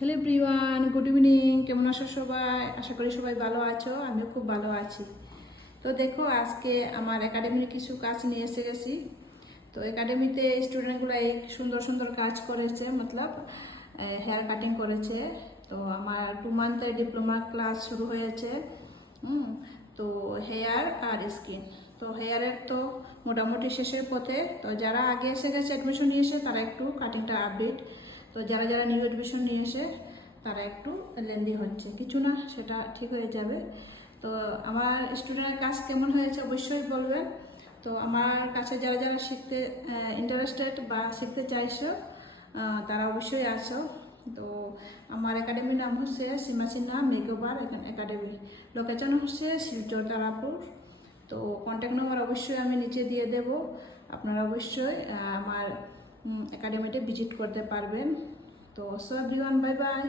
Hello everyone, good evening. কেমন আছো সবাই? আশা করি সবাই ভালো আছো, আমিও খুব ভালো আছি। তো দেখো, আজকে আমার একাডেমির কিছু কাজ নিয়ে এসে গেছি। তো একাডেমিতে স্টুডেন্টগুলো এই সুন্দর সুন্দর কাজ করেছে, মতলব হেয়ার কাটিং করেছে। তো আমার 2 মান্থের ডিপ্লোমা ক্লাস শুরু হয়েছে। তো হেয়ার আর স্কিন, তো হেয়ারের তো মোটামুটি শেষের পথে। তো যারা আগে এসে গেছে অ্যাডমিশন নিয়ে এসে তারা একটু কাটিংটা আপডেট, তো যারা যারা নিউ অ্যাডমিশন নিয়ে এসে তারা একটু লেন্দি হচ্ছে, কিছু না, সেটা ঠিক হয়ে যাবে। তো আমার স্টুডেন্টের কাজ কেমন হয়েছে অবশ্যই বলবেন। তো আমার কাছে যারা যারা শিখতে ইন্টারেস্টেড বা শিখতে চাইছো তারা অবশ্যই আসো। তো আমার একাডেমির নাম হচ্ছে সীমা সিনহা মেকওভার একাডেমি। লোকেশন হচ্ছে শিলচর তারাপুর। তো কন্ট্যাক্ট নম্বর অবশ্যই আমি নিচে দিয়ে দেব, আপনারা অবশ্যই আমার একাডেমিতে ভিজিট করতে পারবেন। তো সো এভরিওয়ান, বাই বাই।